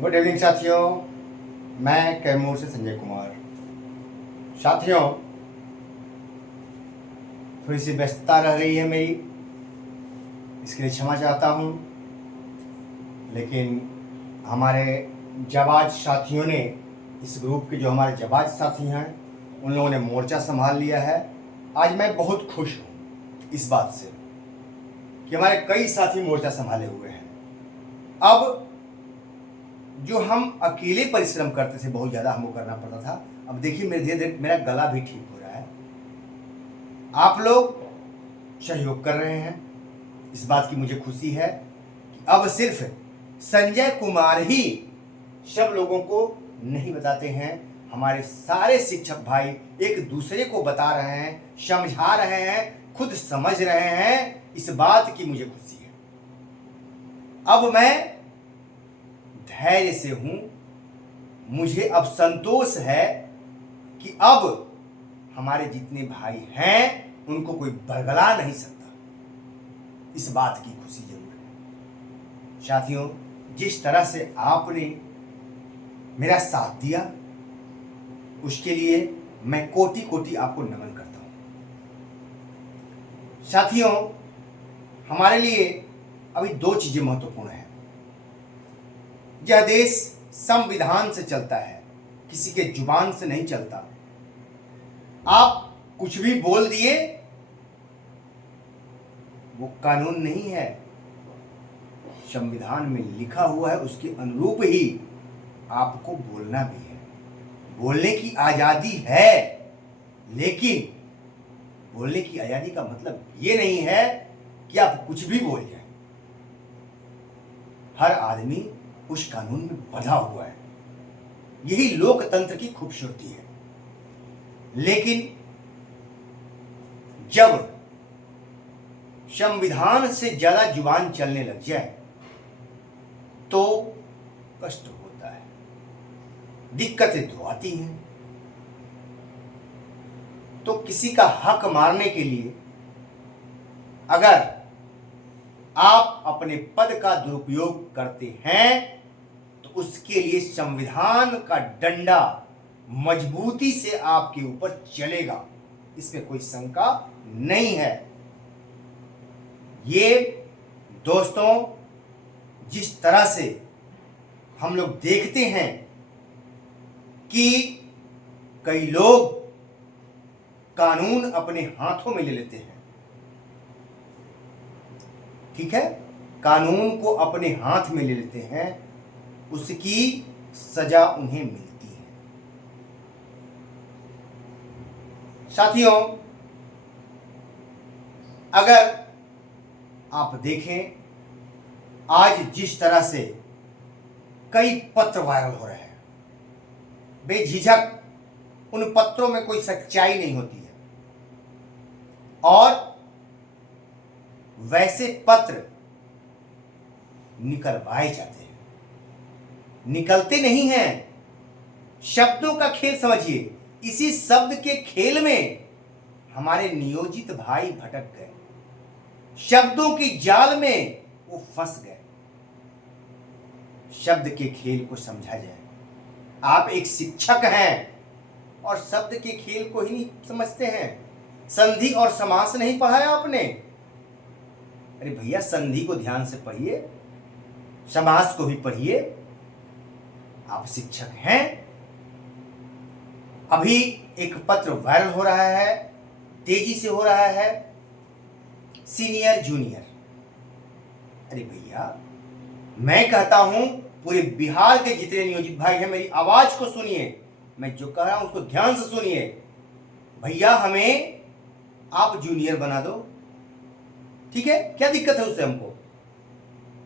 Good evening साथियों, मैं कैमूर से संजय कुमार। साथियों, थोड़ी सी व्यस्तता रह रही है मेरी, इसके लिए क्षमा चाहता हूँ। लेकिन हमारे जाबाज साथियों ने, इस ग्रुप के जो हमारे जाबाज साथी हैं, उन लोगों ने मोर्चा संभाल लिया है। आज मैं बहुत खुश हूँ इस बात से कि हमारे कई साथी मोर्चा संभाले हुए हैं। अब जो हम अकेले परिश्रम करते थे, बहुत ज़्यादा हमको करना पड़ता था, अब देखिए मेरे धीरे धीरे मेरा गला भी ठीक हो रहा है। आप लोग सहयोग कर रहे हैं, इस बात की मुझे खुशी है कि अब सिर्फ संजय कुमार ही सब लोगों को नहीं बताते हैं, हमारे सारे शिक्षक भाई एक दूसरे को बता रहे हैं, समझा रहे हैं, खुद समझ रहे हैं। इस बात की मुझे खुशी है। अब मैं धैर्य से हूं। मुझे अब संतोष है कि अब हमारे जितने भाई हैं उनको कोई बरगला नहीं सकता। इस बात की खुशी जरूर है। साथियों, जिस तरह से आपने मेरा साथ दिया, उसके लिए मैं कोटि कोटि आपको नमन करता हूं। साथियों, हमारे लिए अभी दो चीजें महत्वपूर्ण हैं। यह देश संविधान से चलता है, किसी के जुबान से नहीं चलता। आप कुछ भी बोल दिए, वो कानून नहीं है। संविधान में लिखा हुआ है, उसके अनुरूप ही आपको बोलना भी है। बोलने की आजादी है, लेकिन बोलने की आजादी का मतलब ये नहीं है कि आप कुछ भी बोल जाएं। हर आदमी उस कानून में बंधा हुआ है। यही लोकतंत्र की खूबसूरती है। लेकिन जब संविधान से ज्यादा जुबान चलने लग जाए तो कष्ट होता है, दिक्कतें तो आती हैं। तो किसी का हक मारने के लिए अगर आप अपने पद का दुरुपयोग करते हैं तो उसके लिए संविधान का डंडा मजबूती से आपके ऊपर चलेगा, इसमें कोई शंका नहीं है। ये दोस्तों, जिस तरह से हम लोग देखते हैं कि कई लोग कानून अपने हाथों में ले लेते हैं, ठीक है, कानून को अपने हाथ में ले लेते हैं, उसकी सजा उन्हें मिलती है। साथियों, अगर आप देखें, आज जिस तरह से कई पत्र वायरल हो रहे हैं, बेझिझक उन पत्रों में कोई सच्चाई नहीं होती है, और वैसे पत्र निकलवाए जाते हैं। निकलते नहीं हैं। शब्दों का खेल समझिए। इसी शब्द के खेल में हमारे नियोजित भाई भटक गए, शब्दों की जाल में वो फंस गए। शब्द के खेल को समझा जाए। आप एक शिक्षक हैं और शब्द के खेल को ही नहीं समझते हैं। संधि और समास नहीं पढ़ा है आपने। अरे भैया, संधि को ध्यान से पढ़िए, समास को भी पढ़िए। आप शिक्षक हैं। अभी एक पत्र वायरल हो रहा है, तेजी से हो रहा है, सीनियर जूनियर। अरे भैया, मैं कहता हूं पूरे बिहार के जितने नियोजित भाई हैं, मेरी आवाज को सुनिए। मैं जो कह रहा हूं उसको ध्यान से सुनिए। भैया, हमें आप जूनियर बना दो, ठीक है, क्या दिक्कत है उससे हमको,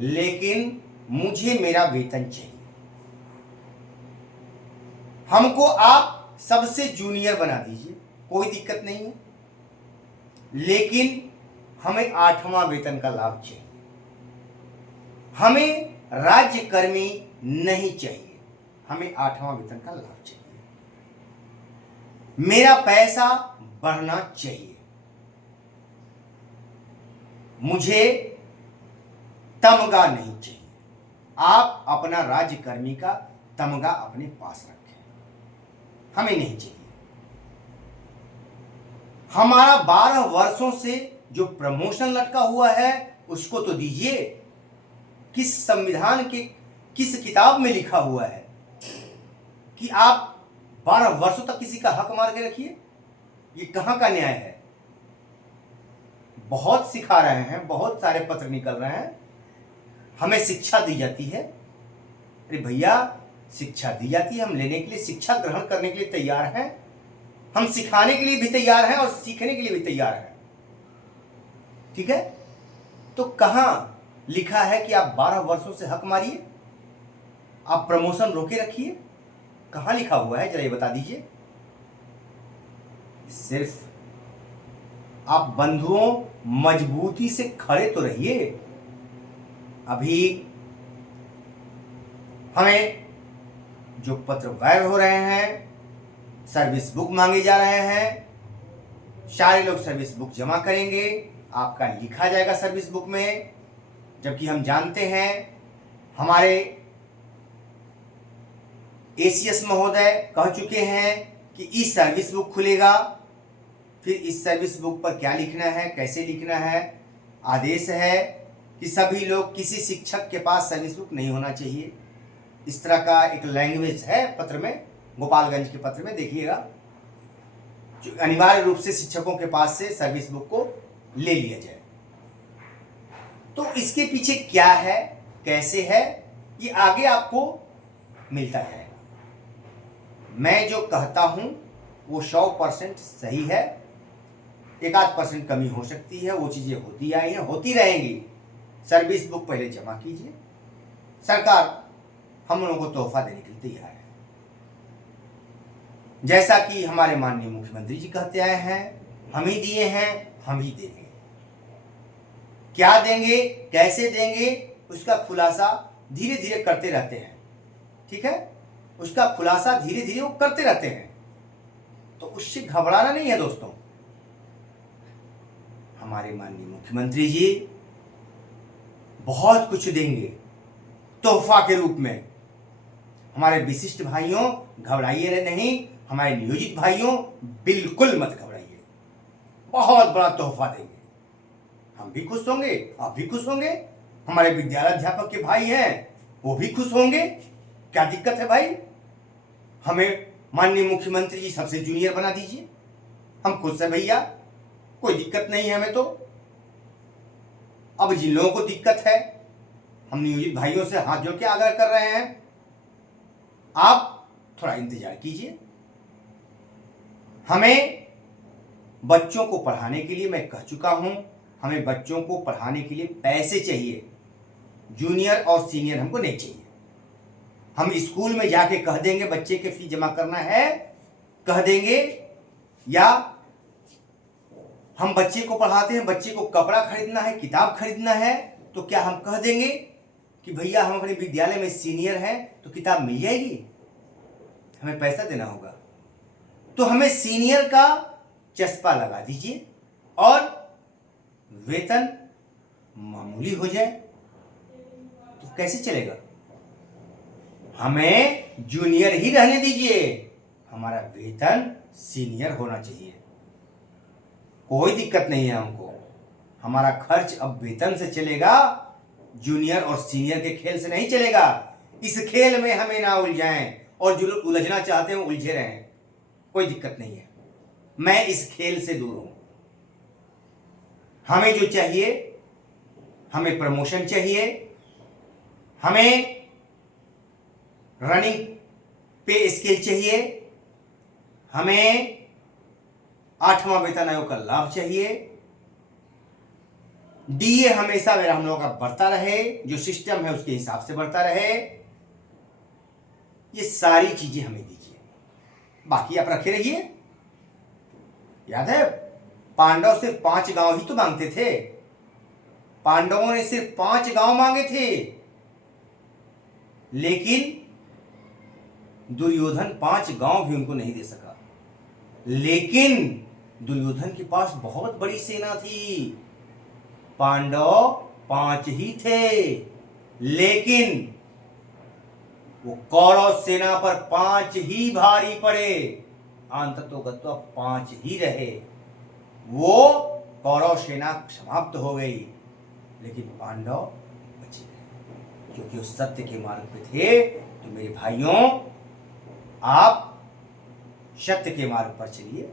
लेकिन मुझे मेरा वेतन चाहिए। हमको आप सबसे जूनियर बना दीजिए, कोई दिक्कत नहीं है, लेकिन हमें 8वां वेतन का लाभ चाहिए। हमें राज्यकर्मी नहीं चाहिए, हमें 8वां वेतन का लाभ चाहिए। मेरा पैसा बढ़ना चाहिए। मुझे तमगा नहीं चाहिए। आप अपना राज्यकर्मी का तमगा अपने पास रखें, हमें नहीं चाहिए। हमारा 12 वर्षों से जो प्रमोशन लटका हुआ है उसको तो दीजिए। किस संविधान के किस किताब में लिखा हुआ है कि आप 12 वर्षों तक किसी का हक मार के रखिए? ये कहां का न्याय है? बहुत सिखा रहे हैं, बहुत सारे पत्र निकल रहे हैं, हमें शिक्षा दी जाती है। अरे भैया, शिक्षा दी जाती है, हम लेने के लिए, शिक्षा ग्रहण करने के लिए तैयार हैं, हम सिखाने के लिए भी तैयार हैं और सीखने के लिए भी तैयार हैं। ठीक है, तो कहां लिखा है कि आप 12 वर्षों से हक मारिए, आप प्रमोशन रोके रखिए? कहां लिखा हुआ है, जरा ये बता दीजिए। सिर्फ आप बंधुओं मजबूती से खड़े तो रहिए। अभी हमें जो पत्र वायरल हो रहे हैं, सर्विस बुक मांगे जा रहे हैं, सारे लोग सर्विस बुक जमा करेंगे, आपका लिखा जाएगा सर्विस बुक में, जबकि हम जानते हैं हमारे एसीएस महोदय कह चुके हैं कि ई सर्विस बुक खुलेगा। फिर इस सर्विस बुक पर क्या लिखना है, कैसे लिखना है? आदेश है कि सभी लोग, किसी शिक्षक के पास सर्विस बुक नहीं होना चाहिए। इस तरह का एक लैंग्वेज है पत्र में, गोपालगंज के पत्र में देखिएगा, जो अनिवार्य रूप से शिक्षकों के पास से सर्विस बुक को ले लिया जाए। तो इसके पीछे क्या है, कैसे है, ये आगे आपको मिलता जाएगा। मैं जो कहता हूं वो 100% सही है, 1-8% कमी हो सकती है, वो चीजें होती आई हैं, होती रहेंगी। सर्विस बुक पहले जमा कीजिए, सरकार हम लोगों को तोहफा देने के लिए तैयार है। जैसा कि हमारे माननीय मुख्यमंत्री जी कहते आए हैं, हम ही दिए हैं, हम ही देंगे। क्या देंगे, कैसे देंगे, उसका खुलासा धीरे धीरे करते रहते हैं। ठीक है, उसका खुलासा धीरे धीरे वो करते रहते हैं, तो उससे घबराना नहीं है दोस्तों। हमारे माननीय मुख्यमंत्री जी बहुत कुछ देंगे तोहफा के रूप में। हमारे विशिष्ट भाइयों, घबराइए नहीं, हमारे नियोजित भाइयों बिल्कुल मत घबराइए, बहुत बड़ा तोहफा देंगे। हम भी खुश होंगे, आप भी खुश होंगे, हमारे विद्यालय अध्यापक के भाई हैं वो भी खुश होंगे। क्या दिक्कत है भाई? हमें माननीय मुख्यमंत्री जी सबसे जूनियर बना दीजिए, हम खुश हैं भैया, कोई दिक्कत नहीं है हमें। तो अब जिन लोगों को दिक्कत है, हम नियोजित भाइयों से हाथ जोड़ के आग्रह कर रहे हैं, आप थोड़ा इंतजार कीजिए। हमें बच्चों को पढ़ाने के लिए, मैं कह चुका हूं, हमें बच्चों को पढ़ाने के लिए पैसे चाहिए, जूनियर और सीनियर हमको नहीं चाहिए। हम स्कूल में जाके कह देंगे बच्चे के फीस जमा करना है, कह देंगे, या हम बच्चे को पढ़ाते हैं, बच्चे को कपड़ा खरीदना है, किताब खरीदना है, तो क्या हम कह देंगे कि भैया हम अपने विद्यालय में सीनियर हैं तो किताब मिल जाएगी? हमें पैसा देना होगा। तो हमें सीनियर का चस्पा लगा दीजिए और वेतन मामूली हो जाए, तो कैसे चलेगा? हमें जूनियर ही रहने दीजिए, हमारा वेतन सीनियर होना चाहिए, कोई दिक्कत नहीं है हमको। हमारा खर्च अब वेतन से चलेगा, जूनियर और सीनियर के खेल से नहीं चलेगा। इस खेल में हमें ना उलझाएं, और जो लोग उलझना चाहते हैं उलझे रहें, कोई दिक्कत नहीं है। मैं इस खेल से दूर हूं। हमें जो चाहिए, हमें प्रमोशन चाहिए, हमें रनिंग पे स्केल चाहिए, हमें 8वां वेतन आयोग का लाभ चाहिए, डीए हमेशा मेरा हम लोगों का बढ़ता रहे, जो सिस्टम है उसके हिसाब से बढ़ता रहे। ये सारी चीजें हमें दीजिए, बाकी आप रखे रहिए। याद है, पांडव सिर्फ 5 गांव ही तो मांगते थे, पांडवों ने सिर्फ 5 गांव मांगे थे, लेकिन दुर्योधन 5 गांव भी उनको नहीं दे सका। लेकिन दुर्योधन के पास बहुत बड़ी सेना थी, पांडव 5 ही थे, लेकिन वो कौरव सेना पर 5 ही भारी पड़े, अंततोगत्वा 5 ही रहे। वो कौरव सेना समाप्त हो गई, लेकिन पांडव बचे रहे, क्योंकि वो सत्य के मार्ग पे थे। तो मेरे भाइयों, आप सत्य के मार्ग पर चलिए,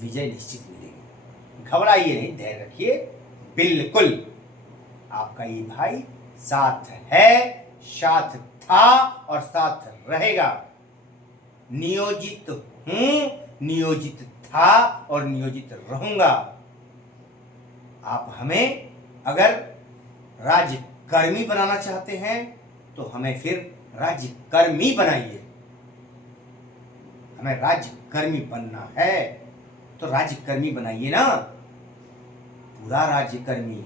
विजय निश्चित मिलेगी। घबराइए नहीं, धैर्य रखिए। बिल्कुल आपका ये भाई साथ है, साथ था और साथ रहेगा। नियोजित हूं, नियोजित था और नियोजित रहूंगा। आप हमें अगर राज्यकर्मी बनाना चाहते हैं तो हमें फिर राज्यकर्मी बनाइए। हमें राज्यकर्मी बनना है तो राज्यकर्मी बनाइए ना, पूरा राज्यकर्मी,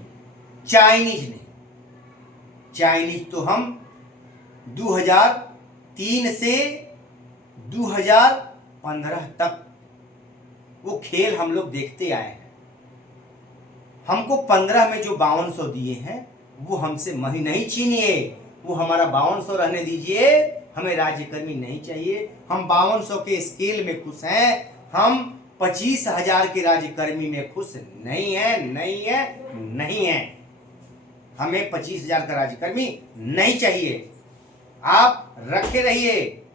चाइनीज नहीं। चाइनीज तो हम 2003 से 2015 तक वो खेल हम लोग देखते आए हैं। हमको 15 में जो 5200 दिए हैं वो हमसे मही नहीं छीनिए। वो हमारा 5200 रहने दीजिए, हमें राज्यकर्मी नहीं चाहिए। हम 5200 के स्केल में खुश हैं, हम 25,000 के राज्यकर्मी में खुश नहीं है, नहीं है, नहीं है। हमें 25,000 का राज्यकर्मी नहीं चाहिए। आप रखे रहिए,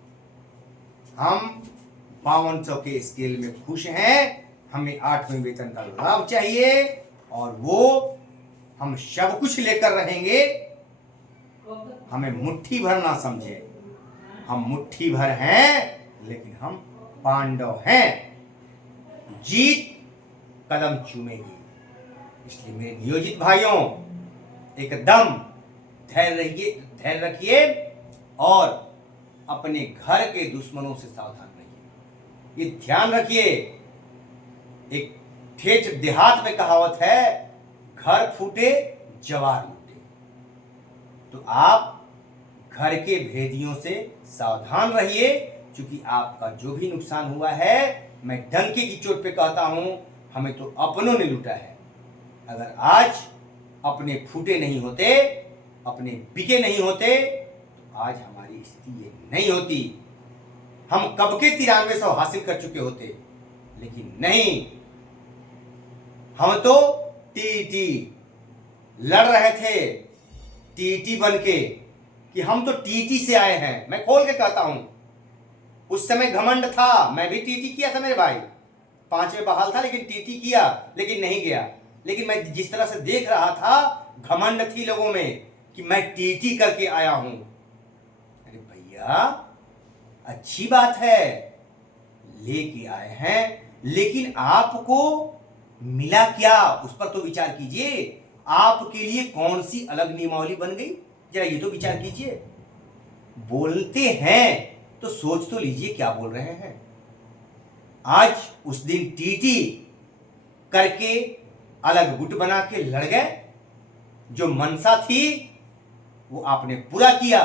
हम 5200 के स्केल में खुश हैं। हमें 8वें वेतन का लाभ चाहिए और वो हम सब कुछ लेकर रहेंगे। हमें मुट्ठी भर ना समझे, हम मुट्ठी भर हैं लेकिन हम पांडव हैं। जीत कदम चूमेगी। इसलिए मेरे नियोजित भाइयों, एकदम धैर्य रखिए और अपने घर के दुश्मनों से सावधान रहिए। ये ध्यान रखिए, एक ठेठ देहात में कहावत है, घर फूटे जवार लूटे। तो आप घर के भेदियों से सावधान रहिए, क्योंकि आपका जो भी नुकसान हुआ है, मैं डंके की चोट पे कहता हूं, हमें तो अपनों ने लूटा है। अगर आज अपने फूटे नहीं होते, अपने बिके नहीं होते, तो आज हमारी स्थिति ये नहीं होती। हम कब के 9300 हासिल कर चुके होते, लेकिन नहीं, हम तो टीटी लड़ रहे थे, टीटी बन के, कि हम तो टीटी से आए हैं। मैं खोल के कहता हूं, उस समय घमंड था, मैं भी टीटी किया था मेरे भाई, 5वें बहाल था, लेकिन टीटी किया, लेकिन नहीं गया। लेकिन मैं जिस तरह से देख रहा था, घमंड थी लोगों में कि मैं टीटी करके आया हूं। अरे भैया, अच्छी बात है, लेके आए हैं, लेकिन आपको मिला क्या, उस पर तो विचार कीजिए। आपके लिए कौन सी अलग नियमावली बन गई, जरा ये तो विचार कीजिए। बोलते हैं तो सोच तो लीजिए क्या बोल रहे हैं। आज उस दिन टीटी करके अलग गुट बना के लड़ गए, जो मनसा थी वो आपने पूरा किया।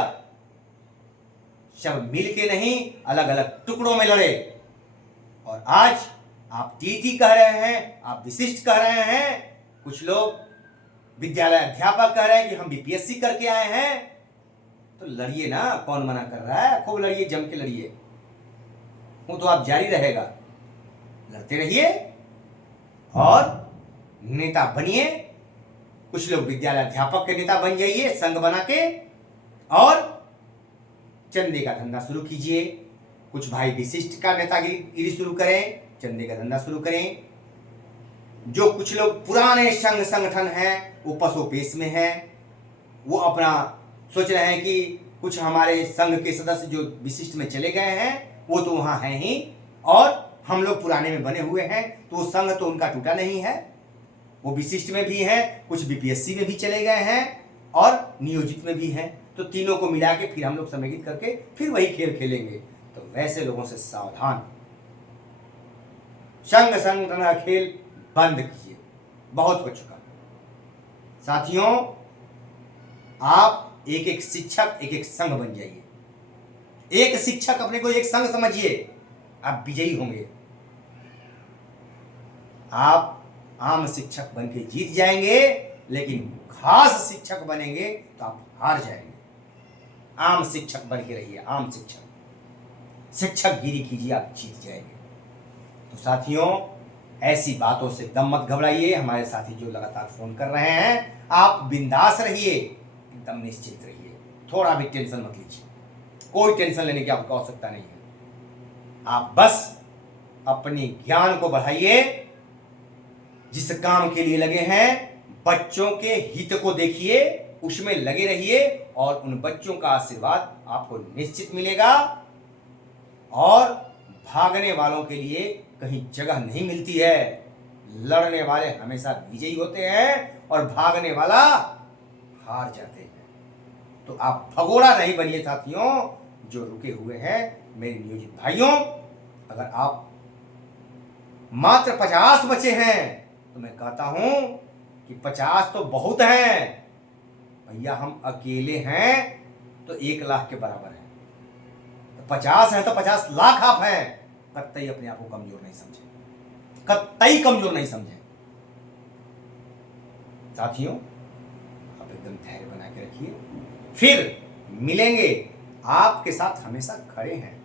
सब मिल के नहीं, अलग अलग टुकड़ों में लड़े। और आज आप टीटी कह रहे हैं, आप विशिष्ट कह रहे हैं, कुछ लोग विद्यालय अध्यापक कह रहे हैं कि हम बीपीएससी करके आए हैं। तो लड़िए ना, कौन मना कर रहा है, खूब लड़िए, जम के लड़िए। वो तो आप जारी रहेगा, लड़ते रहिए और नेता बनिए। कुछ लोग विद्यालय अध्यापक के नेता बन जाइए, संघ बना के, और चंदे का धंधा शुरू कीजिए। कुछ भाई विशिष्ट का नेतागिरी शुरू करें, चंदे का धंधा शुरू करें। जो कुछ लोग पुराने संघ संगठन हैं, वो पसोपेश में हैं, वो अपना सोच रहे हैं कि कुछ हमारे संघ के सदस्य जो विशिष्ट में चले गए हैं वो तो वहाँ हैं ही, और हम लोग पुराने में बने हुए हैं, तो वो संघ तो उनका टूटा नहीं है। वो विशिष्ट में भी हैं, कुछ बीपीएससी में भी चले गए हैं और नियोजित में भी हैं। तो तीनों को मिला के फिर हम लोग समेकित करके फिर वही खेल खेलेंगे। तो वैसे लोगों से सावधान। संघ संगठन का खेल बंद कीजिए, बहुत हो चुका। साथियों, आप एक एक शिक्षक, एक एक संघ बन जाइए। एक शिक्षक अपने को एक संघ समझिए, आप विजयी होंगे। आप आम शिक्षक बन के जीत जाएंगे, लेकिन खास शिक्षक बनेंगे तो आप हार जाएंगे। आम शिक्षक बन के रहिए, आम शिक्षक गिरी कीजिए, आप जीत जाएंगे। तो साथियों, ऐसी बातों से दम मत घबराइए। हमारे साथी जो लगातार फोन कर रहे हैं, आप बिंदास रहिए, एकदम निश्चित रहिए, थोड़ा भी टेंशन मत लीजिए, कोई टेंशन लेने की आपको आवश्यकता नहीं है। आप बस अपने ज्ञान को बढ़ाइए, जिस काम के लिए लगे हैं बच्चों के हित को देखिए, उसमें लगे रहिए और उन बच्चों का आशीर्वाद आपको निश्चित मिलेगा। और भागने वालों के लिए कहीं जगह नहीं मिलती है, लड़ने वाले हमेशा विजयी होते हैं और भागने वाला हार जाते हैं। तो आप भगोड़ा नहीं बनिए साथियों, जो रुके हुए हैं मेरे नियोजित भाइयों। अगर आप मात्र 50 बचे हैं तो मैं कहता हूं कि 50 तो बहुत हैं भैया, हम अकेले हैं तो 1 लाख के बराबर है। तो 50 है तो 50 लाख आप हैं। कतई अपने आप को कमजोर नहीं समझे, कतई कमजोर नहीं समझे साथियों। आप एकदम धैर्य बना के रखिए, फिर मिलेंगे, आपके साथ हमेशा खड़े हैं।